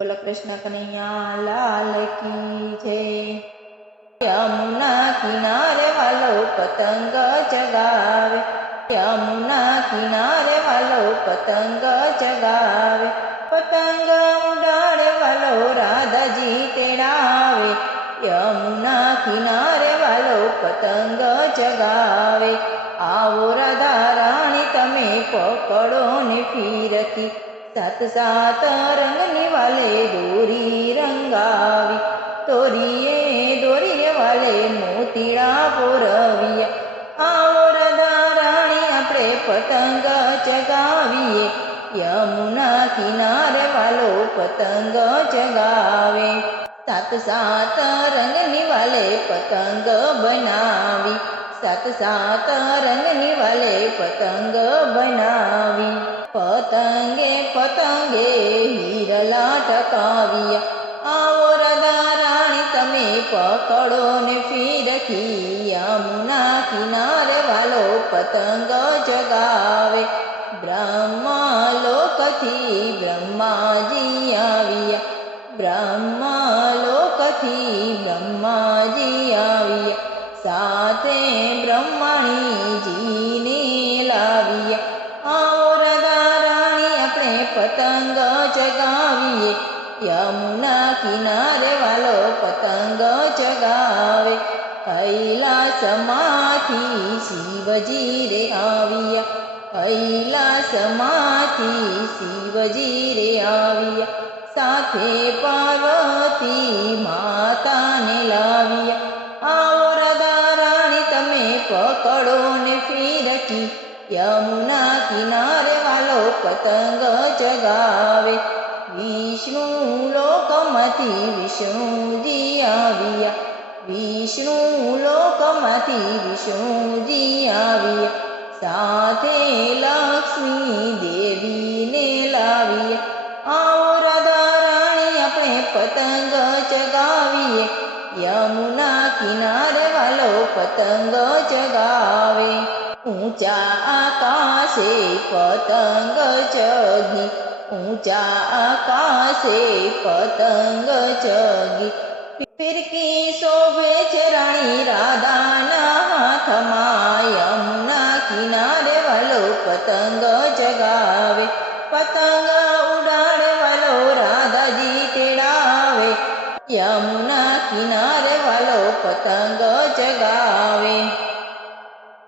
બોલો કૃષ્ણ કનૈયા લાલ કી જય। યમુના કિનારે વાલો પતંગ ચગાવે, યમુના કિનારે વાલો પતંગ ચગાવે, પતંગ ઉડાડે વાલો રાધાજી તેડાવે, યમુના કિનારે વાલો પતંગ ચગાવે। આવો રાધા રાણી તમે પકડો ને ફીરકી, સાત સાત રંગની વાલે દોરી રંગાવી, દોરીએ વાલે મોતીડા પોરવિયા। આવો રાધા રાણી આપણે પતંગ ચગાવીએ, યમુના કિનારે વાલો પતંગ ચગાવે। સાત સાત રંગની વાલે પતંગ બનાવી, સાત સાત રંગની વાલે પતંગ બનાવી। પતંગે પતંગે હિરલા ટકાવ્યા, આવો રાધા રાણી તમે પકડો ને ફીરકી, યમુના કિનારે વાલો પતંગ ચગાવે। બ્રહ્મલોકથી બ્રહ્માજી આવ્યા, બ્રહ્મલોકથી બ્રહ્માજી આવ્યા, સાથે બ્રહ્મણીજીને લાવ્યા। આવો રાધા રાણી આપણે પતંગ ચગાવીએ, યમુના કિનારે વાલો પતંગ ચગાવે। કૈલાસમાંથી શિવજી રે આવ્યા, કૈલાસમાંથી શિવજી રે આવ્યા, સાથે પાર્વતી માતાને લાવ્યા। આવો રાધા રાણી તમે પકડો ને ફીરકી, યમુના કિનારે વાલો પતંગ ચગાવે। વિષ્ણુ લોકમાંથી વિષ્ણુજી આવ્યા, વિષ્ણુ લોકમાંથી વિષ્ણુજી આવ્યા, સાથે લક્ષ્મી દેવીને લાવ્યા। આવો રાધા રાણી આપણે પતંગ ચગાવીએ, યમુના કિનારે વાલો પતંગ ચગાવે। ઊંચા આકાશે પતંગ ચગી, ઊંચા આકાશે પતંગ ચગી, ફિરકી શોભે છે રાણી રાધાના હાથમાં, યમુના કિનારે વાલો પતંગ ચગાવે। પતંગ ઉડાડે વાલો રાધાજી તેડાવે, યમુના કિનારે વાલો પતંગ